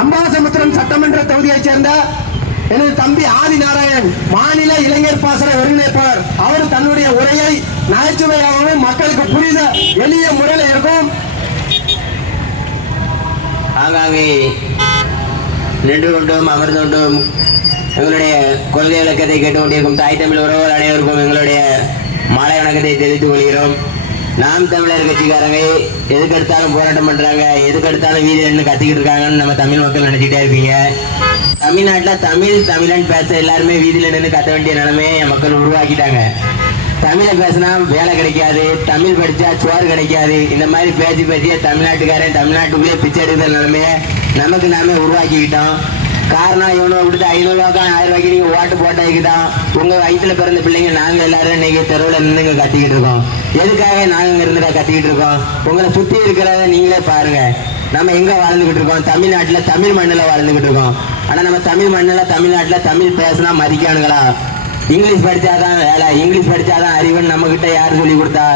அம்பாசமுத்திரம் சட்டமன்ற தொகுதியைச் சேர்ந்த எனது தம்பி ஆதி நாராயண் மாநில இளைஞர் பாசன ஒருங்கிணைப்பாளர். அவர் தன்னுடைய உரையை நகைச்சுவையாகவும் மக்களுக்கு புரித எளிய முறையில் இருக்கும். ஆங்காங்கே நின்று கொண்டும் அமர்ந்து கொண்டும் எங்களுடைய கொள்கை விளக்கத்தை கேட்டுக்கொண்டிருக்கும் தாய் தமிழ் உறவுகள் அனைவருக்கும் எங்களுடைய மாலை வணக்கத்தை தெரிவித்துக் கொள்கிறோம். நாம் தமிழர் கட்சிக்காரங்க எதுக்கு எடுத்தாலும் போராட்டம் பண்றாங்க எதுக்கு எடுத்தாலும் வீதியில் நின்று கத்திக்கிட்டு இருக்காங்கன்னு நம்ம தமிழ் மக்கள் நினைச்சிட்டே இருப்பீங்க. தமிழ்நாட்டில் தமிழ் தமிழன் பேச எல்லாருமே வீதியில் நின்று கத்த வேண்டிய நிலைமையை என் மக்கள் உருவாக்கிட்டாங்க. தமிழை பேசினா வேலை கிடைக்காது தமிழ் படித்தா சோறு கிடைக்காது. இந்த மாதிரி பேசி பேசிய தமிழ்நாட்டுக்காரன் தமிழ்நாட்டுக்குள்ளே பிச்சை எடுக்கிற நிலைமையை நமக்கு நாமே உருவாக்கிக்கிட்டோம். காரணம் இவனை கொடுத்து ஐநூறுவாக்கா ஆயிரம் ரூபாய்க்கு நீங்கள் ஓட்டு போட்டதுக்கு தான் உங்கள் வயிற்றுல பிறந்த பிள்ளைங்க நாங்கள் எல்லாரும் இன்னைக்கு தெருவில் நின்று கத்திக்கிட்டு இருக்கோம். எதுக்காக நாங்கள் இங்க இருந்துடா கத்திக்கிட்டு இருக்கோம்? உங்களை சுற்றி இருக்கிறத நீங்களே பாருங்க. நம்ம எங்கே வாழ்ந்துக்கிட்டு இருக்கோம்? தமிழ்நாட்டில் தமிழ் மண்ணில் வாழ்ந்துக்கிட்டு இருக்கோம். ஆனால் நம்ம தமிழ் மண்ணில் தமிழ்நாட்டில் தமிழ் பேசினா மதிக்கானுங்களா? இங்கிலீஷ் படிச்சாதான் வேலை. இங்கிலீஷ் படிச்சாதான் அறிவுன்னு நம்மக்கிட்ட யார் சொல்லி கொடுத்தா?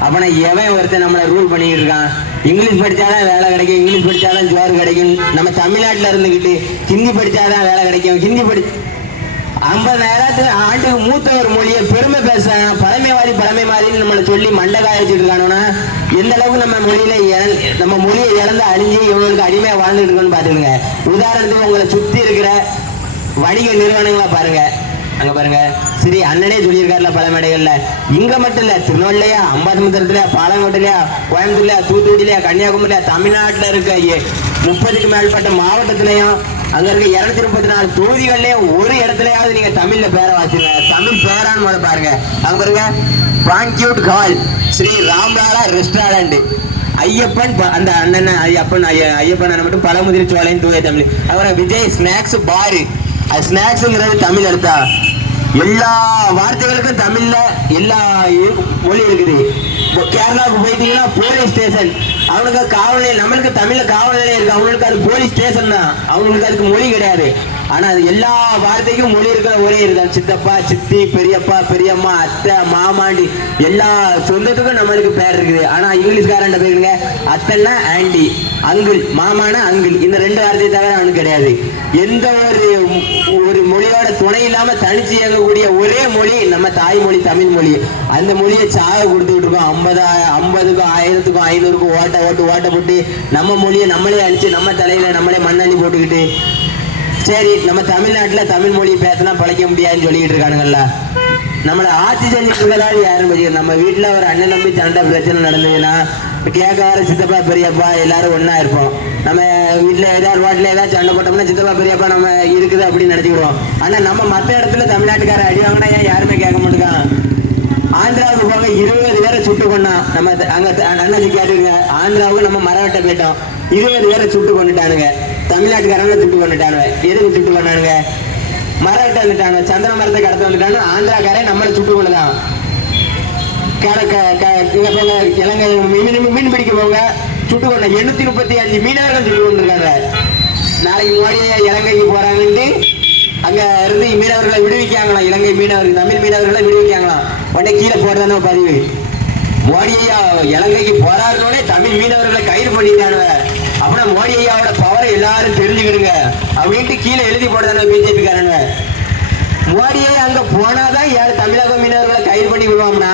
அப்போனா எவன் ஒருத்தன் நம்மளை ரூல் பண்ணிக்கிட்டு இருக்கான்? இங்கிலீஷ் படிச்சாதான் வேலை கிடைக்கும். இங்கிலீஷ் படிச்சாதான் ஜோர் கிடைக்கும். நம்ம தமிழ்நாட்டில் இருந்துக்கிட்டு ஹிந்தி படிச்சாதான் வேலை கிடைக்கும். ஹிந்தி படி ஐம்பதாயிரத்துக்கு ஆண்டுக்கு மூத்த ஒரு மொழியை பெருமை பேச பழமைவாதி பழமைவாதின்னு நம்மளை சொல்லி மண்டை காய வச்சுட்டு எந்த அளவுக்கு நம்ம மொழியில நம்ம மொழியை இழந்து அழிஞ்சு இவங்களுக்கு அடிமையா வாழ்ந்துட்டு இருக்கோம்னு பாத்துக்கோங்க உதாரணத்துக்கு உங்களை சுத்தி இருக்கிற வணிக நிறுவனங்களை பாருங்க. அங்க பாருங்க. சரி அண்ணனே சொல்லியிருக்காருல பல மேடைகள்ல இங்க மட்டும் இல்ல திருநெல்வேலியா அம்பாசமுத்திரத்துல பாலங்கோட்டையிலயா கோயம்புத்தூர்லயா தூத்துக்குடியிலயா கன்னியாகுமரியா தமிழ்நாட்டுல இருக்க முப்பதுக்கு மேற்பட்ட மாவட்டத்திலையும் அங்க இருக்க இருநூத்தி முப்பத்தி நாலு தொகுதிகள்லயும் ஒரு இடத்துலயாவது நீங்க தமிழ்ல பேர வாசிங்க. தமிழ் பேரான்னு முதல்ல பாருங்க. அங்க பாருங்க. Banquet hall Sri Ramlala restaurant Ayyappan ப- அந்த அண்ணன் ஐயப்பன் ஐயப்பன் அண்ணன் மட்டும் பழமுதிரி சோழன் தூய தமிழ். அப்புறம் விஜய் ஸ்நாக்ஸ் பாரு அது ஸ்நாக்ஸுங்கிறது தமிழ் எடுத்தா. எல்லா வார்த்தைகளுக்கும் தமிழ்ல எல்லா மொழி இருக்குது. இப்போ கேரளாவுக்கு போயிட்டீங்கன்னா போலீஸ் ஸ்டேஷன் அவனுக்கு காவல் நிலையம் நம்மளுக்கு தமிழ்ல காவல் நிலையம் இருக்கு. அவங்களுக்கு அது போலீஸ் ஸ்டேஷன் தான். அவங்களுக்கு அதுக்கு மொழி கிடையாது. ஆனா அது எல்லா வார்த்தைக்கும் மொழி இருக்கிற ஒரே இதுதான். சித்தப்பா சித்தி பெரியப்பா பெரியம்மா அத்தை மாமாண்டி எல்லா சொந்தத்துக்கும் நம்மளுக்கு பேர் இருக்குது. ஆனா இங்கிலீஷ்காரன் பேருங்க அத்தைன்னா ஆண்டி அங்கிள் மாமானா அங்கிள். இந்த ரெண்டு வார்த்தையை தவிர அவனுக்கு கிடையாது. எந்த ஒரு ஒரு மொழியோட துணை இல்லாம தனிச்சு இயங்கக்கூடிய ஒரே மொழி நம்ம தாய்மொழி தமிழ் மொழி. அந்த மொழியை சாக கொடுத்துக்கிட்டு இருக்கோம். ஐம்பதா ஐம்பதுக்கும் ஆயிரத்துக்கும் ஐநூறுக்கும் ஓட்ட ஓட்டு ஓட்ட போட்டு நம்ம மொழியை நம்மளே அடிச்சு நம்ம தலையில நம்மளே மண்ணள்ளி போட்டுக்கிட்டு சரி நம்ம தமிழ்நாட்டில் தமிழ் மொழி பேசினா பழைக்க முடியாதுன்னு சொல்லிக்கிட்டு இருக்கானுங்கல்ல. நம்மளை ஆட்சி செஞ்சுட்டு யாரும் பற்றி நம்ம வீட்டில் ஒரு அண்ணன் நம்பி சண்டை பிரச்சனை நடந்ததுன்னா கேட்க வர சித்தப்பா பெரியப்பா எல்லாரும் ஒன்றா இருப்போம். நம்ம வீட்டில் ஏதாவது வாட்டில் ஏதாவது சண்டை போட்டோம்னா சித்தப்பா பெரியப்பா நம்ம இருக்குது அப்படின்னு நினச்சிக்கிறோம் ஆனால் நம்ம மற்ற இடத்துல தமிழ்நாட்டுக்கார அடி வாங்கினா ஏன் யாருமே கேட்க மாட்டேங்கான் ஆந்திராவுக்கு போக இருபது பேரை சுட்டு கொண்டான் நம்ம அங்கே அண்ணன் அண்ணாச்சி கேட்டுருங்க ஆந்திராவுக்கு நம்ம மரவட்ட போயிட்டோம். இருபது பேரை சுட்டு கொண்டுட்டானுங்க தமிழ்நாட்டுக்காரங்க திட்டு கொண்டுட்டானுங்க. எதுக்கு திட்டு கொண்டானுங்க? மரவட்ட வந்துட்டாங்க சந்திர மரத்தை கடத்த வந்துட்டானு ஆந்திராக்காரன் நம்மளை சுட்டு கொண்டுதான். இலங்கை மீன் மீன் பிடிக்க போங்க. சுட்டு கொண்ட எண்ணூத்தி முப்பத்தி அஞ்சு மீனவர்கள் சுட்டு கொண்டிருக்காங்க. நாளைக்கு மோடியை இலங்கைக்கு போறாங்கன்ட்டு அங்க இருந்து மீனவர்களை விடுவிக்காங்களாம். இலங்கை மீனவர்கள் தமிழ் மீனவர்களை விடுவிக்காங்களாம். உடனே கீழே போடுறதான பதிவு? மோடி ஐயா இலங்கைக்கு போறாருனோடனே தமிழ் மீனவர்களை கைது பண்ணிட்டானுவ அப்படின்னா மோடி ஐயாவோட எல்லாரும் தெரிஞ்சுக்கிடுங்க. அப்படின்ட்டு கீழே எழுதி போடுறாங்க பிஜேபி காரங்க மோடியே அங்க போனாதான் யார் தமிழக மீனவர்களை கைது பண்ணி விடுவோம்னா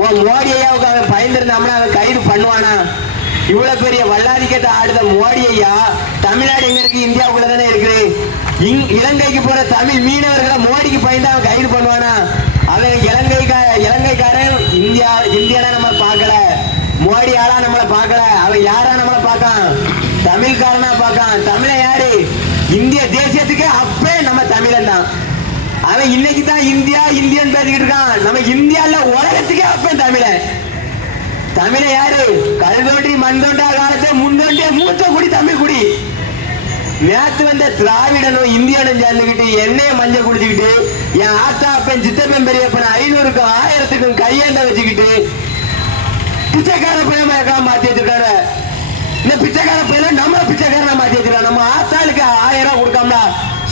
ஓ மோடி ஐயாவுக்கு அவன் பயந்துருந்தாம்னா அவன் கைது பண்ணுவானா? இவ்வளவு பெரிய வல்லாதிக்கத்தை ஆடுத மோடி ஐயா தமிழ்நாடு எங்க இருக்கு? இந்தியாவுக்குள்ள தானே இருக்குது. இங் இலங்கைக்கு போற தமிழ் மீனவர்களை மோடிக்கு பயந்து அவன் கைது பண்ணுவானா? அவன் இலங்கைக்கா இலங்கைக்காரன் இந்தியா இந்தியானா நம்ம பார்க்கல. மோடி ஆளா நம்மளை பார்க்கல. அவன் யாரா நம்மளை பார்க்கான்? தமிழ்காரனா பார்க்கான் தமிழ யாரு? இந்திய தேசியத்துக்கே அப்பே நம்ம தமிழன் தான். அவன் இன்னைக்கு தான் இந்தியா இந்தியன் பேசிக்கிட்டு இருக்கான். நம்ம இந்தியால உலகத்துக்கே அப்பன் தமிழன். தமிழ யாரு? கல் தோன்றி மண் தோன்றா காலத்தை முன்தோன்றிய மூத்த குடி தமிழ் குடி. நேற்று வந்த திராவிடனும் இந்தியனும் சேர்ந்துக்கிட்டு எண்ணெயை மஞ்சள் குடிச்சுக்கிட்டு என் ஆத்தா அப்பன் சித்தப்பன் பெரியப்பன் ஐநூறுக்கும் ஆயிரத்துக்கும் கையேண்ட வச்சுக்கிட்டு பிச்சைக்கார பையன் மாத்தி வச்சிருக்காரு இந்த பிச்சைக்கார பையன் நம்ம பிச்சைக்காரனா நம்ம வச்சிருக்காரு நம்ம ஆத்தாளுக்கு ஆயிரம் ரூபாய் கொடுக்காமல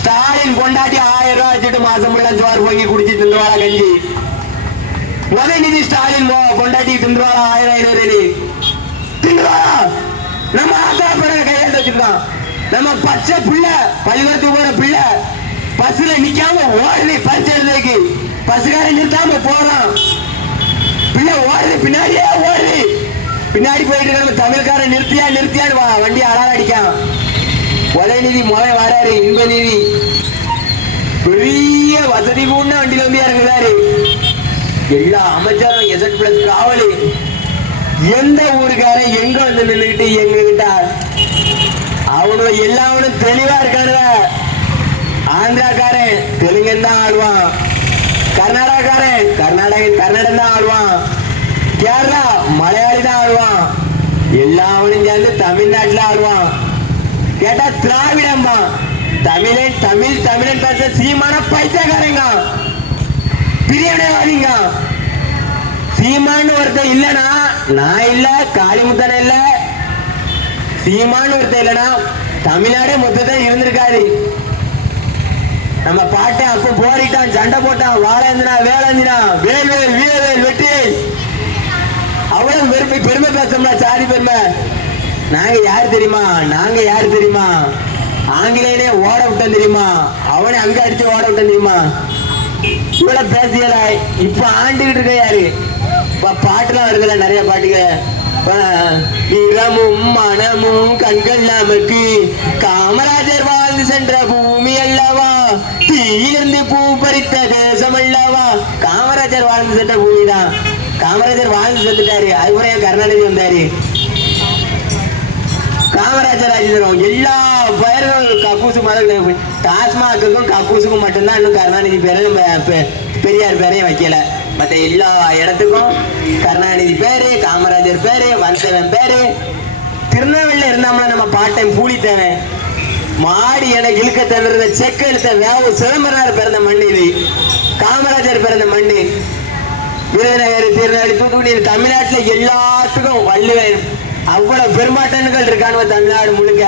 ஸ்டாலின் கொண்டாட்டி ஆயிரம் ரூபாய் வச்சுட்டு மாசம் முள்ள சோறு பொங்கி குடிச்சு திண்டுவாரா கஞ்சி? உதயநிதி ஸ்டாலின் கொண்டாட்டி திண்டுவாரா ஆயிரம் ஐநூறு திண்டுவாரா நம்ம ஆத்தா படம் கையெழுத்து வச்சிருக்கான் நம்ம பச்சை பிள்ளை பள்ளிக்கூடத்துக்கு போற பிள்ளை பஸ்ல நிக்காம ஓடுது பரிசு எழுதுறதுக்கு. பஸ்காரன் நிறுத்தாம போறான். பிள்ளை ஓடுது பின்னாடியே ஓடுது. பின்னாடி போயிட்டு இருக்க தமிழ்காரன் நிறுத்தியா நிறுத்தியான்னு வா வண்டி அழகா அடிக்கான் உதயநிதி முறை வராரு இன்பநிதி. பெரிய வசதி பூண்ண வண்டியில வந்து இறங்குறாரு எல்லா அமைச்சரும் எசட் பிளஸ் காவலு எந்த ஊருக்காரன் எங்க வந்து நின்றுகிட்டு எங்க கிட்ட அவனு எல்லாவனும் தெளிவா இருக்கானுவ ஆந்திராக்காரன் தெலுங்கன் தான் ஆடுவான். கர்நாடகாக்காரன் கர்நாடக கர்நாடகம் தான் ஆடுவான். கேரளா மலையாளி தான் ஆடுவான். எல்லாவனும் சேர்ந்து தமிழ்நாட்டில் ஆடுவான் கேட்டா திராவிடம்பா தமிழன் தமிழ் தமிழன் பேச சீமான பைத்தியக்காரங்க பிரியவனைவாதிங்க சீமான்னு ஒருத்தன் இல்லனா நான் இல்ல காளிமுத்தன இல்ல சீமான்னு ஒருத்தன் இல்லனா தமிழ்நாடே மொத்தத்தை இருந்திருக்காது நம்ம பாட்டை அப்ப போரிட்டான் சண்டை போட்டான் வாழந்தினா வேலந்தினா வேல் வேல் வீரவேல் வெற்றி அவ்வளவு பெருமை பெருமை பேசணும்னா சாதி பெருமை. நாங்க யார் தெரியுமா? நாங்க யார் தெரியுமா? ஆங்கிலேயனே ஓட விட்டோம் தெரியுமா? அவனை அங்க அடிச்சு ஓட விட்டோம் தெரியுமா? இவ்வளவு பேசியல இப்ப ஆண்டுகிட்டு இருக்க யாரு? பாட்டுலாம் வருதுல நிறைய பாட்டுங்க நிறமும் மனமும் கண்கள் நமக்கு. காமராஜர் வாழ்ந்து சென்ற பூமி அல்லவா? தீயிலிருந்து பூ பறித்த தேசம் அல்லவா? காமராஜர் வாழ்ந்து சென்ற பூமி தான் காமராஜர் வாழ்ந்து செத்துட்டாரு. அதுக்கப்புறம் ஏன் கருணாநிதி வந்தாரு. காமராஜர் ராஜேந்திரம் எல்லா பேரும் கக்கூசு மாதிரி டாஸ்மாக்குக்கும் கக்கூசுக்கும் மட்டும்தான் இன்னும் கருணாநிதி பேரு நம்ம பெ- பெரியார் பேரையும் வைக்கல. மற்ற எல்லா இடத்துக்கும் கருணாநிதி பேரு காமராஜர் பேரு வந்தவன் பேரு. திருநெல்வேலியில இருந்தாமல நம்ம பாட்டன் பூலித்தவன் மாடி எனக்கு இழுக்க தந்துருந்த செக்க எழுத்த வேவு சிதம்பரனார் பிறந்த மண் இது. காமராஜர் பிறந்த மண்ணு. விருதுநகர் திருநெல்வேலி தூத்துக்குடி தமிழ்நாட்டில் தமிழ்நாட்டுல எல்லாத்துக்கும் வள்ளுவன் அவ்வளவு பெருமாட்டன்கள் இருக்கானுவ தமிழ்நாடு முழுக்க.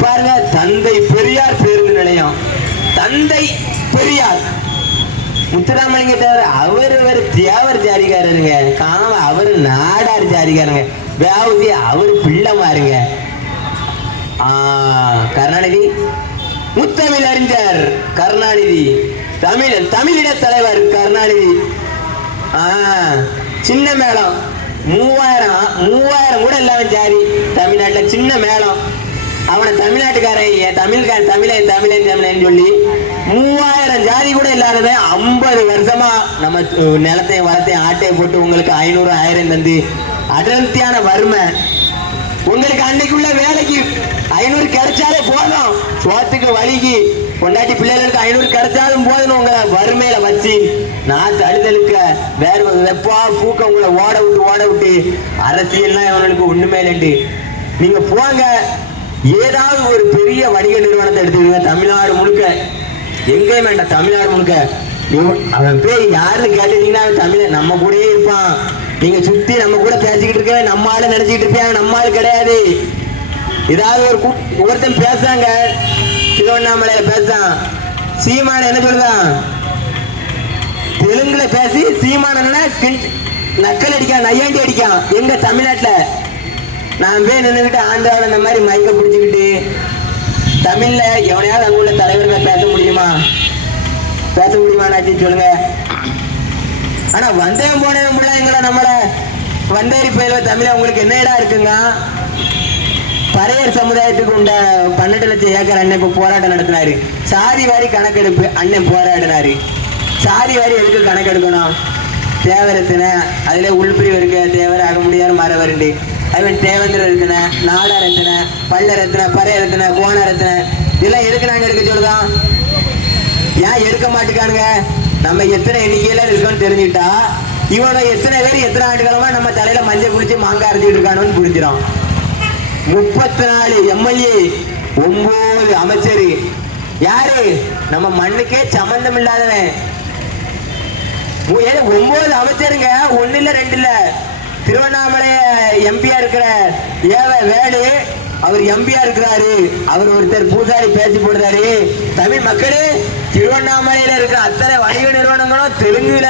பாருங்க தந்தை பெரியார் பேருந்து நிலையம். தந்தை பெரியார். முத்துராமலிங்க தேவர் அவர் ஒரு தேவர் ஜாதிகாரருங்க காம அவர் நாடார் ஜாதிகாரங்க வேவுதி அவர் பிள்ளை மாறுங்க கருணாநிதி. முத்தமிழ் அறிஞர் கருணாநிதி. தமிழ் தமிழிட தலைவர் கருணாநிதி. சின்ன மேளம். மூவாயிரம் மூவாயிரம் கூட இல்லாம ஜாதி. தமிழ்நாட்டில் சின்ன மேளம். அவனை தமிழ்நாட்டுக்காரன் என் தமிழ்காரன் தமிழன் தமிழன் தமிழன் சொல்லி மூவாயிரம் ஜாதி கூட இல்லாதவன் ஐம்பது வருஷமா நம்ம நிலத்தையும் வளத்தையும் ஆட்டையை போட்டு உங்களுக்கு ஐநூறு ஆயிரம் தந்து அடர்த்தியான வறுமை. உங்களுக்கு அன்னைக்குள்ள வேலைக்கு ஐநூறு கிடைச்சாலே போதும். சோத்துக்கு வலிக்கு. பொண்டாட்டி பிள்ளைகளுக்கு ஐநூறு கிடைச்சாலும் போதும் உங்களை வறுமையில வச்சு. நான் தழுதலுக்க வேற வெப்பா பூக்க உங்களை ஓட விட்டு ஓட விட்டு. அரசியல்லாம் இவங்களுக்கு ஒண்ணுமே இல்லைண்டு நீங்க போங்க. ஏதாவது ஒரு பெரிய வணிக நிறுவனத்தை எடுத்துக்கோங்க தமிழ்நாடு முழுக்க. எங்கேயும் வேண்டாம் தமிழ்நாடு முழுக்க. இவன் அவன் பேர் யாருன்னு கேட்டுட்டீங்கன்னா தமிழ நம்ம கூடயே இருப்பான். நீங்க சுத்தி நம்ம கூட பேசிக்கிட்டு இருக்க நம்ம ஆளு நினைச்சிட்டு இருப்பாங்க நம்ம ஆளு கிடையாது. ஏதாவது ஒரு ஒருத்தன் பேசாங்க திருவண்ணாமலையில பேசான் சீமான என்ன சொல்லுதான் தெலுங்குல பேசி சீமான நக்கல் அடிக்கான் நையாண்டி அடிக்கான் எங்க தமிழ்நாட்டுல. நான் போய் நின்றுக்கிட்டு ஆந்திராவில் இந்த மாதிரி மைக்க பிடிச்சிக்கிட்டு தமிழ்ல எவனையாவது அங்குள்ள தலைவர்கள் பேச முடியுமா? பேச முடியுமா நாச்சின்னு சொல்லுங்க. ஆனா வந்தவன் போனவன் பிள்ளைங்கள நம்மள வந்தேரி பயில தமிழ உங்களுக்கு என்ன இடம் இருக்குங்க? பறையர் சமுதாயத்துக்கு உண்ட பன்னெண்டு லட்சம் ஏக்கர் அண்ணன் இப்போ போராட்டம் நடத்தினாரு. சாதி வாரி கணக்கெடுப்பு அண்ணன் போராடினாரு. சாதி வாரி எதுக்கு கணக்கெடுக்கணும்? தேவரத்தின அதுல உள்பிரிவு இருக்க தேவர் ஆக முடியாத மரவருண்டு அவன் தேவேந்திர ரத்தின பறைய ரத்தனை கோண ரத்தனை இதெல்லாம் எதுக்கு நாங்க எடுக்க சொல்லுதான் ஏன் எடுக்க மாட்டேங்கானுங்க நம்ம எத்தனை எண்ணிக்கையில இருக்கோம்னு தெரிஞ்சுக்கிட்டா இவனோட எத்தனை பேர் எத்தனை ஆண்டுகளமா நம்ம தலையில மஞ்சள் குளிச்சு மாங்காய் அரைச்சிட்டு இருக்கானுன்னு புரிஞ்சிடும். முப்பத்தி நாலு எம்எல்ஏ ஒன்பது அமைச்சர். யாரு? நம்ம மண்ணுக்கே சம்பந்தம் இல்லாதவன். ஏன் ஒன்பது அமைச்சருங்க. ஒண்ணு இல்ல ரெண்டு இல்ல திருவண்ணாமலை எம்பியா இருக்கிற ஏவ வேலு அவர் எம்பியா இருக்கிறாரு. அவர் ஒருத்தர் பூசாரி பேசி போடுறாரு. தமிழ் மக்களே திருவண்ணாமலையில இருக்கிற அத்தனை வணிக நிறுவனங்களும் தெலுங்குல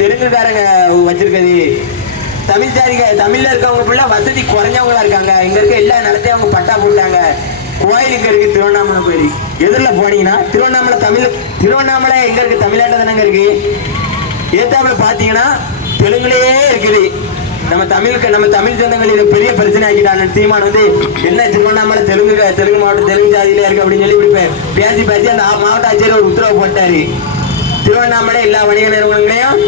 தெலுங்குக்காரங்க வச்சிருக்கிறது தமிழ் ஜாதிக தமிழ்ல இருக்கவங்க ஃபுல்லா வசதி குறைஞ்சவங்களா இருக்காங்க. இங்க இருக்க எல்லா நிலத்தையும் அவங்க பட்டா போட்டாங்க. கோயிலுக்கு இருக்கு திருவண்ணாமலை கோயில். எதிரில் போனீங்கன்னா திருவண்ணாமலை தமிழ் திருவண்ணாமலை எங்க இருக்கு? தமிழ்நாட்டில் தானங்க இருக்கு. ஏத்தாப்புல பாத்தீங்கன்னா தெலுங்குலயே இருக்குது. நம்ம தமிழுக்கு நம்ம தமிழ் சொந்தங்கள் இது பெரிய பிரச்சனை ஆக்கிட்டாங்க சீமான் வந்து என்ன திருவண்ணாமலை தெலுங்கு தெலுங்கு மாவட்டம் தெலுங்கு ஜாதியில இருக்கு அப்படின்னு சொல்லி இப்படி பேசி பேசி அந்த மாவட்ட ஆட்சியர் ஒரு உத்தரவு போட்டாரு. திருவண்ணாமலை எல்லா வணிக நிறுவனங்களையும்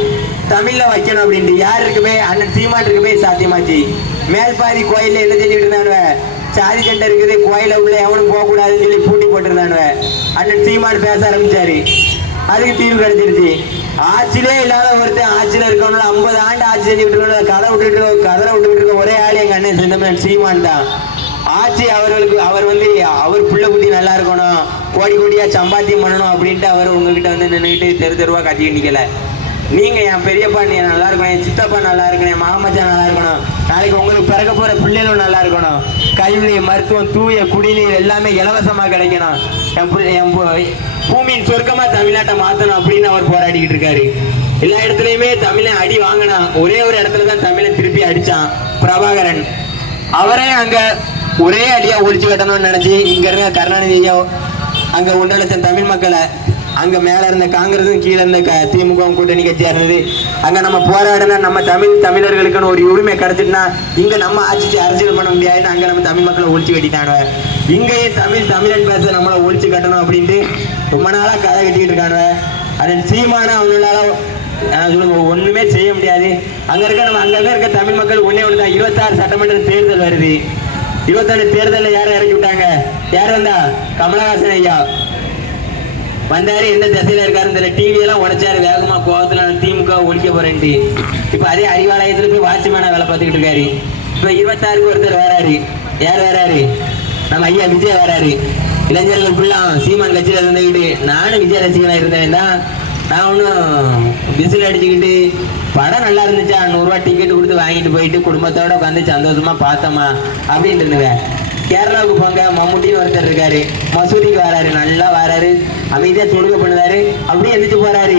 தமிழ்ல வைக்கணும் அப்படின்ட்டு. யார் இருக்குமே அண்ணன் சீமான் இருக்குமே சாத்தியமாச்சு. மேல்பாதி கோயில்ல என்ன செஞ்சுட்டு இருந்தானுவ? சாதி கண்டை இருக்குது கோயில உள்ள எவனும் போக கூடாதுன்னு சொல்லி பூட்டி போட்டிருந்தானுவ. அண்ணன் சீமான் பேச ஆரம்பிச்சாரு. அதுக்கு தீர்வு கிடைச்சிருச்சு. ஆட்சியிலே இல்லாத ஒருத்தன் ஆட்சியில் இருக்கணும் ஐம்பது ஆண்டு ஆட்சி செஞ்சுட்டு இருக்க கதை விட்டுட்டு இருக்க கதரை விட்டுட்டு இருக்க ஒரே ஆள் எங்க அண்ணன் செந்தமன் சீமான் தான். ஆட்சி அவர்களுக்கு அவர் வந்து அவர் புள்ள குட்டி நல்லா இருக்கணும் கோடி கோடியா சம்பாத்தியம் பண்ணணும் அப்படின்ட்டு அவர் உங்ககிட்ட வந்து நின்றுக்கிட்டு தெரு தெருவா கட்டிக்கிட்டு நிக்கல. நீங்க என் பெரியப்பா நீ நல்லா இருக்கணும் என் சித்தப்பா நல்லா இருக்கணும் என் மாமச்சா நல்லா இருக்கணும். நாளைக்கு உங்களுக்கு பிறக்க போற பிள்ளைகளும் நல்லா இருக்கணும். கல்வி மருத்துவம் தூய குடிநீர் எல்லாமே இலவசமாக கிடைக்கணும். என் பு- என் பூமியின் சொர்க்கமாக தமிழ்நாட்டை மாற்றணும் அப்படின்னு அவர் போராடிக்கிட்டு இருக்காரு. எல்லா இடத்துலையுமே தமிழை அடி வாங்கினான் ஒரே ஒரு இடத்துல தான் தமிழை திருப்பி அடிச்சான் பிரபாகரன். அவரே அங்கே ஒரே அடியாக ஒழிச்சு கட்டணும்னு நினச்சி இங்கே இருக்க கருணாநிதியோ அங்கே ஒன்றரை லட்சம் தமிழ் மக்களை அங்க மேல இருந்த காங்கிரஸும் கீழே இருந்த க- திமுக கூட்டணி கட்சியா இருந்தது. அங்க நம்ம போராடினா நம்ம தமிழ் தமிழர்களுக்குன்னு ஒரு உரிமை கிடைச்சிட்டுனா இங்க நம்ம ஆட்சி அரசியல் பண்ண முடியாதுன்னு அங்க நம்ம தமிழ் மக்களை ஒழிச்சு கட்டிட்டானுவ இங்கேயே தமிழ் தமிழன் பேச நம்மளை ஒழிச்சு கட்டணும் அப்படின்ட்டு ரொம்ப நாளா கதை கட்டிக்கிட்டு இருக்கானுவ அதன் சீமான அவங்களால சொல்லுங்க ஒண்ணுமே செய்ய முடியாது. அங்க இருக்க நம்ம அங்க இருக்க தமிழ் மக்கள் ஒன்றே ஒண்ணு தான் இருபத்தாறு சட்டமன்ற தேர்தல் வருது. இருபத்தாறு தேர்தலில் யாரை இறக்கி விட்டாங்க? யார் வந்தா? கமலஹாசன் ஐயா. வந்தாரு எந்த திசையில இருக்காருன்னு தெரியல. டிவி எல்லாம் உடைச்சாரு வேகமா கோவத்துல திமுக ஒழிக்க போறேன்ட்டு. இப்ப அதே அறிவாலயத்துல போய் வாட்ச்மேனா வேலை பார்த்துக்கிட்டு இருக்காரு. இப்ப இருபத்தாறுக்கு ஒருத்தர் வராரு. யார் வராரு? நம்ம ஐயா விஜய் வராரு. இளைஞர்கள் ஃபுல்லா சீமான் கட்சியில இருந்துகிட்டு நானும் விஜய் ரசிகனா இருந்தேன். தான் நான் ஒன்றும் விசில் அடிச்சுக்கிட்டு படம் நல்லா இருந்துச்சா? நூறுரூவா டிக்கெட் கொடுத்து வாங்கிட்டு போயிட்டு குடும்பத்தோட உட்காந்து சந்தோஷமா பார்த்தோமா? அப்படின்ட்டு இருந்தேன். கேரளாவுக்கு போங்க. மம்முட்டின்னு ஒருத்தர் இருக்காரு. மசூதிக்கு வராரு. நல்லா வராரு. அமைதியா தொழுகை பண்ணுவாரு. அப்படியே எந்திரிச்சு போறாரு.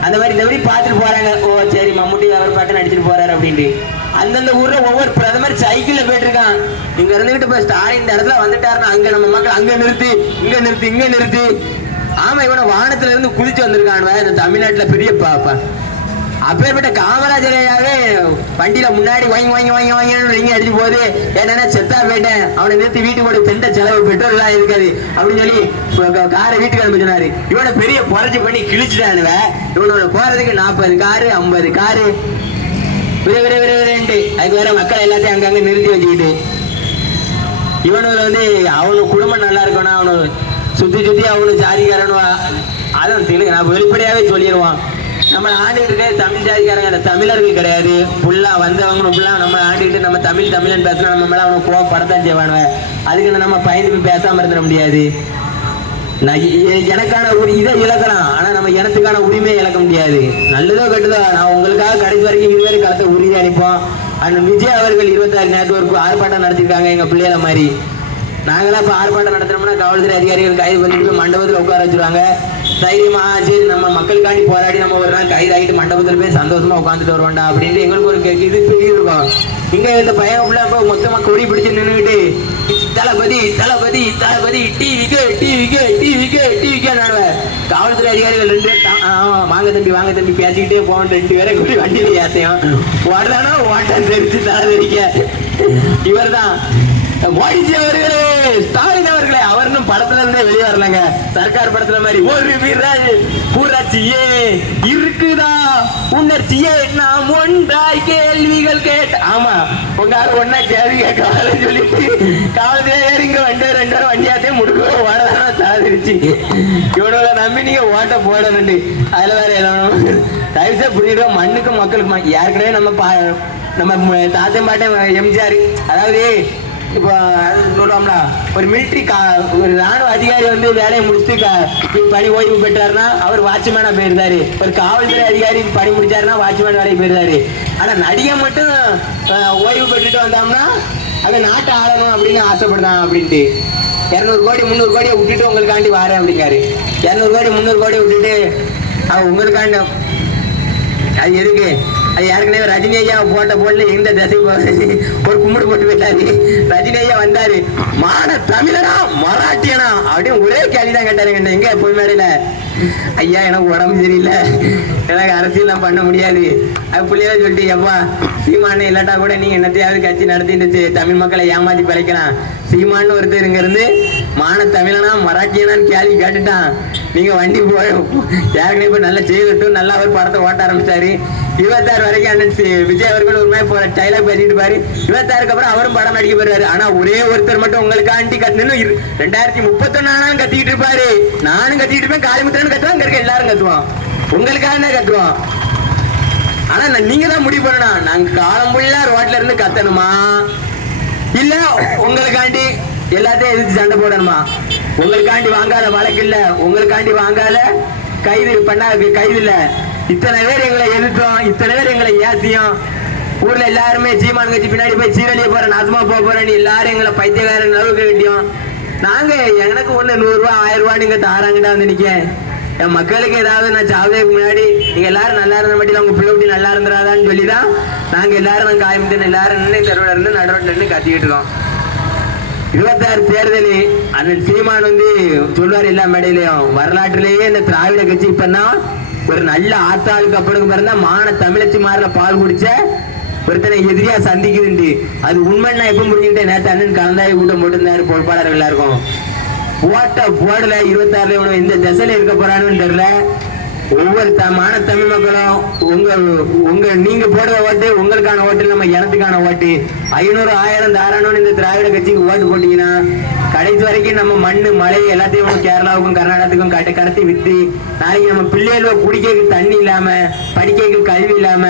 அந்த மாதிரி இந்த மாதிரி பார்த்துட்டு போறாங்க. ஓ சரி மம்முட்டி அவர் பாட்டு நடிச்சுட்டு போறாரு அப்படின்ட்டு. அந்தந்த ஊர்ல ஒவ்வொரு பிரதமர் சைக்கிள்ல போயிட்டு இருக்கான் இங்க இருந்துகிட்டு இப்ப ஸ்டாலின் இந்த இடத்துல வந்துட்டாருன்னா அங்க நம்ம மக்கள் அங்க நிறுத்தி இங்க நிறுத்தி இங்க நிறுத்தி. ஆமா இவனை வானத்துல இருந்து குளிச்சு வந்திருக்கானுவ இந்த தமிழ்நாட்டுல பெரிய பாப்பா. அப்பேற்பட்ட காமராஜரையாவே வண்டியில முன்னாடி வாங்கி வாங்கி வாங்கி வாங்கி நீங்க அடிச்சு போகுது என்னன்னா செத்தா போயிட்டேன். அவனை நிறுத்தி வீட்டுக்கு போய் திண்ட செலவு பெட்ரோல் எல்லாம் இருக்காது. அப்படின்னு சொல்லி க- காரை வீட்டுக்கு அனுப்பி சொன்னாரு. இவனை பெரிய புரட்சி பண்ணி கிழிச்சிட்டானுவ இவனோட போறதுக்கு நாற்பது காரு ஐம்பது காரு. விரை விரை விரை விரைன்ட்டு அதுக்கு வேற மக்கள் எல்லாத்தையும் அங்கங்க நிறுத்தி வச்சுக்கிட்டு. இவனோட வந்து அவனு குடும்பம் நல்லா இருக்கணும் அவனு சுத்தி சுத்தி அவனு ஜாதிக்காரனு அதான் தெலுங்கு நான் வெளிப்படையாவே சொல்லிடுவான். நம்ம ஆண்டிருக்கே தமிழ் ஜாதிக்காரங்க அந்த தமிழர்கள் கிடையாது. ஃபுல்லா வந்தவங்க ஃபுல்லா நம்ம ஆண்டிட்டு நம்ம தமிழ் தமிழன் பேசினா நம்ம மேல அவனுக்கு கோவம் படத்தான் செய்வானுவன் அதுக்கு நம்ம பயந்து பேசாமல் பேசாம இருந்துட முடியாது? நான் எனக்கான ஒரு இதை இழக்கலாம். ஆனா நம்ம இனத்துக்கான உரிமையை இழக்க முடியாது. நல்லதோ கெட்டதோ நான் உங்களுக்காக கடைசி வரைக்கும் இதுவரை களத்தை உறுதி அனுப்போம் அண்ணன் விஜய் அவர்கள் இருபத்தாறு நேரத்துக்கு ஆர்ப்பாட்டம் நடத்திருக்காங்க எங்க பிள்ளைகளை மாதிரி. நாங்களாம் இப்போ ஆர்ப்பாட்டம் நடத்தினோம்னா காவல்துறை அதிகாரிகள் கைது பண்ணிட்டு மண்டபத்தில் உட்கார வச்சிருவாங்க. தைரியமா சரி நம்ம மக்களுக்காண்டி போராடி நம்ம ஒரு நாள் கைது ஆகிட்டு மண்டபத்துல போய் சந்தோஷமா உட்காந்துட்டு வருவோம்டா அப்படின்ட்டு எங்களுக்கு ஒரு இது பெரிய இருக்கும் இங்க இந்த பையன் உள்ள இப்போ மொத்தமா கொடி பிடிச்சு நின்றுக்கிட்டு தளபதி தளபதி தளபதி டிவிக்கு டிவிக்கு டிவிக்கு டிவிக்கு நடுவேன் காவல்துறை அதிகாரிகள் ரெண்டு ஆமா, வாங்க தம்பி வாங்க தம்பி பேசிக்கிட்டே போன ரெண்டு பேரை கூடி வண்டியில ஏத்தையும் ஓடுறானா ஓட்டம் தெரிஞ்சு தலை தெரிக்க இவர் தான் மோடிஜி அவர்களே ஸ்டாலின் இன்னும் படத்துல இருந்தே வெளியே வரலங்க. சர்க்கார் படத்துல மாதிரி ஒரு விரல் புரட்சியே இருக்குதா? உணர்ச்சியே நாம் ஒன்றாய் கேள்விகள் கேட்ட ஆமா உங்க ஆள் ஒன்னா கேள்வி கேட்க சொல்லிட்டு காவல்துறை இங்க வண்டி ரெண்டு பேரும் முடுக்க ஓடதான சாதிருச்சு. இவனோட நம்பி நீங்க ஓட்ட போடணுண்டு அதுல வேற எல்லாம் தயவுசே புரிஞ்சுடுவோம் மண்ணுக்கு மக்களுக்கு ஏற்கனவே நம்ம பா நம்ம தாத்தே மாட்டேன் எம்ஜிஆர் அதாவது இப்போ அது ஒரு மிலிட்ரி ஒரு ராணுவ அதிகாரி வந்து வேலையை முடிச்சுட்டு பணி ஓய்வு பெற்றாருன்னா அவர் வாட்ச்மேனா போயிருந்தாரு. ஒரு காவல்துறை அதிகாரி பணி முடிச்சாருன்னா வாட்ச்மேன் வேலைக்கு போயிருந்தாரு. ஆனா நடிகை மட்டும் ஓய்வு பெற்றுட்டு வந்தோம்னா அவன் நாட்டை ஆளணும் அப்படின்னு ஆசைப்படுதான் அப்படின்ட்டு. இரநூறு கோடி முந்நூறு கோடியை விட்டுட்டு உங்களுக்காண்டி வாரேன் அப்படிங்காரு. இரநூறு கோடி முந்நூறு கோடி விட்டுட்டு அவன் உங்களுக்காண்டி அது எதுக்கு? அது ஏற்கனவே ரஜினி ஐயா போட்ட போடல எந்த திசை ஒரு கும்பிடு போட்டு போயிட்டாரு ரஜினி ஐயா வந்தாரு. மான தமிழனா மராட்டியனா? அப்படின்னு ஒரே கேள்வி தான் கேட்டாருங்க எங்க போய் மாதிரில ஐயா எனக்கு உடம்பு சரியில்லை. எனக்கு அரசியல்லாம் பண்ண முடியாது. அது பிள்ளைய சொல்லிட்டு எப்பா சீமானு இல்லாட்டா கூட நீங்க என்னத்தையாவது கட்சி நடத்திட்டு தமிழ் மக்களை ஏமாத்தி பிழைக்கலாம். சீமான்னு ஒருத்தர் இங்க இருந்து மான தமிழனா மராட்டியனான்னு கேள்வி கேட்டுட்டான். நீங்க வண்டி போய் ஏற்கனவே இப்ப நல்லா செய்துட்டும் நல்லா ஒரு படத்தை ஓட்ட ஆரம்பிச்சாரு இருபத்தாறு வரைக்கும் அண்ணன் சி- விஜய் அவர்கள் ஒரு மாதிரி போற டைலாக் பேசிட்டு பாரு இருபத்தாறுக்கு அப்புறம் அவரும் படம் நடிக்க போறாரு ஆனா ஒரே ஒருத்தர் மட்டும் உங்களுக்காண்டி கட்டணும் ரெண்டாயிரத்தி முப்பத்தொன்னாலும் கத்திட்டு இருப்பாரு. நானும் கத்திட்டு இருப்பேன் காளிமுத்திரன் கத்துவான் இங்க இருக்க எல்லாரும் கத்துவான். உங்களுக்காக தான் கத்துவான். ஆனா நான் நீங்க தான் முடிவு பண்ணணும். நாங்க காலம் ஃபுல்லா ரோட்ல இருந்து கத்தணுமா? இல்ல உங்களுக்காண்டி எல்லாத்தையும் எதிர்த்து சண்டை போடணுமா? உங்களுக்காண்டி வாங்காத வழக்கு இல்ல. உங்களுக்காண்டி வாங்காத கைது பண்ணா கைது இல்ல. இத்தனை பேர் எங்களை எதிர்த்தோம் இத்தனை பேர் எங்களை ஏசியும். ஊர்ல எல்லாருமே சீமான் கட்சி பின்னாடி போய் சீரழிய போறேன் நாசமா போக போறேன்னு எல்லாரும் எங்களை பைத்தியக்காரன் அளவுக்கு வேண்டியும். நாங்க எனக்கு ஒண்ணு நூறு ரூபா ஆயிரம் ரூபான்னு நீங்க தாராங்கடா வந்து நிக்கேன். என் மக்களுக்கு ஏதாவது நான் சாவதுக்கு முன்னாடி நீங்க எல்லாரும் நல்லா இருந்த மட்டும் உங்க பிள்ளை குட்டி நல்லா இருந்துடாதான்னு சொல்லிதான் நாங்க எல்லாரும் நாங்க காயமுத்தன் எல்லாரும் நின்று தெருவில் இருந்து நடுரோட்ல இருந்து கத்திக்கிட்டு இருக்கோம். இருபத்தாறு தேர்தல் அண்ணன் சீமான் வந்து சொல்வார் எல்லா மேடையிலையும் வரலாற்றிலேயே இந்த திராவிட கட்சி இப்பதான் ஒரு நல்ல ஆத்தாளுக்கு அப்புறம் பிறந்தா மான தமிழச்சி மாறில பால் குடிச்ச ஒருத்தனை எதிரியா சந்திக்குதுண்டு. அது உண்மைன்னா எப்ப முடிஞ்சுக்கிட்டே நேற்று அண்ணன் கலந்தாய் கூட்டம் போட்டிருந்தாரு பொறுப்பாளர்கள் எல்லாருக்கும். ஓட்ட போடல இருபத்தாறுல இவனும் இந்த திசையில இருக்க போறான்னு தெரியல. ஒவ்வொரு த- தமிழ் மக்களும் உங்க உங்க நீங்க போடுற ஓட்டு உங்களுக்கான ஓட்டு நம்ம இனத்துக்கான ஓட்டு. ஐநூறு ஆயிரம் தாராணம்னு இந்த திராவிட கட்சிக்கு ஓட்டு போட்டீங்கன்னா கடைசி வரைக்கும் நம்ம மண்ணு மழை எல்லாத்தையும் நம்ம கேரளாவுக்கும் கர்நாடகத்துக்கும் கட்டு கடத்தி வித்து நாளைக்கு நம்ம பிள்ளைகள குடிக்க தண்ணி இல்லாம படிக்க கல்வி இல்லாம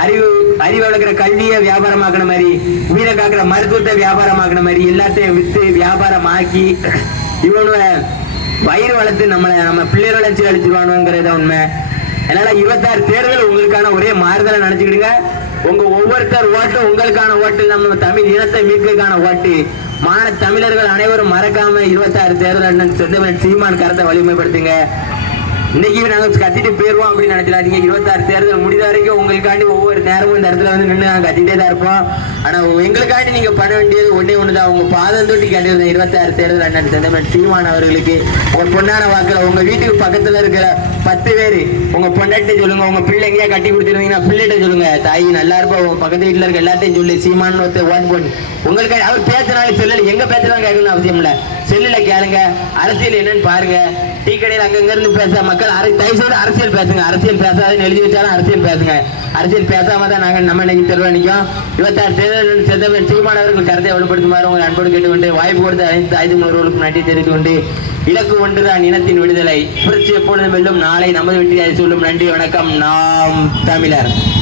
அறிவு அறிவு வளர்க்குற கல்வியை வியாபாரமாக்குன மாதிரி உயிரை காக்குற மருத்துவத்தை வியாபாரமாக்குன மாதிரி எல்லாத்தையும் வித்து வியாபாரமாக்கி இவனோட வயிறு வளர்த்து நம்மளை நம்ம பிள்ளைகளை வளர்ச்சி அழிச்சிருவானுங்கிறத உண்மை. அதனால இருபத்தாறு தேர்தல் உங்களுக்கான ஒரே மாறுதலை நினைச்சுக்கிடுங்க. உங்க ஒவ்வொருத்தர் ஓட்டும் உங்களுக்கான ஓட்டு நம்ம தமிழ் இனத்தை மீட்கிறதுக்கான ஓட்டு. மான தமிழர்கள் அனைவரும் மறக்காம இருபத்தாறு தேர்தல் சீமான் கருத்தை வலிமைப்படுத்துங்க. இன்னைக்கு நாங்க கத்திட்டு போயிருவோம் அப்படின்னு நினைச்சிடாதீங்க. இருபத்தாறு தேர்தல் முடிந்த வரைக்கும் உங்களுக்காண்டி ஒவ்வொரு நேரமும் இந்த இடத்துல வந்து நின்று நாங்கள் கத்திட்டே தான் இருப்போம். ஆனால் எங்களுக்காண்டி நீங்கள் பண்ண வேண்டியது ஒன்றே ஒன்று தான் உங்கள் பாதம் தொட்டி கேட்டிருந்த இருபத்தாறு தேர்தல் அண்ணன் செந்தமன் சீமான் அவர்களுக்கு உங்கள் பொண்ணான வாக்கில் உங்கள் வீட்டுக்கு பக்கத்தில் இருக்கிற பத்து பேர் உங்கள் பொண்டாட்டி சொல்லுங்கள் உங்கள் பிள்ளை கட்டி கொடுத்துருந்தீங்கன்னா பிள்ளைகிட்ட சொல்லுங்க தாய் நல்லா இருப்பா உங்கள் பக்கத்து வீட்டில் இருக்க எல்லாத்தையும் சொல்லி. சீமான் ஒருத்தர் ஒன் பொன் உங்களுக்கு அவர் பேசுனாலும் சொல்லல. எங்கே பேசுறாங்க கேட்கணும்னு அவசியம் இல்லை. செல்லில் கேளுங்க. அரசியல் என்னன்னு பாருங்கள் டீ கடையில் அங்கங்க இருந்து பேச மக்கள் அரை- தயவு செய்து அரசியல் பேசுங்க. அரசியல் பேசாதுன்னு எழுதி வச்சாலும் அரசியல் பேசுங்க. அரசியல் பேசாம தான் நாங்கள் நம்ம இன்னைக்கு தெருவா நிற்கும் இருபத்தாறு தேர்தல் செத்தவன் சீமானவர்கள் கருத்தை வலுப்படுத்துமாறு உங்கள் அன்போடு கேட்டுக்கொண்டு வாய்ப்பு கொடுத்த அனைத்து ஆயுத முன்னோர்களுக்கும் நன்றி தெரிவித்து கொண்டு இலக்கு ஒன்றுதான் இனத்தின் விடுதலை. புரட்சி எப்பொழுதும் வெல்லும் நாளை நமது வெற்றி சொல்லும் நன்றி வணக்கம். நாம் தமிழர்.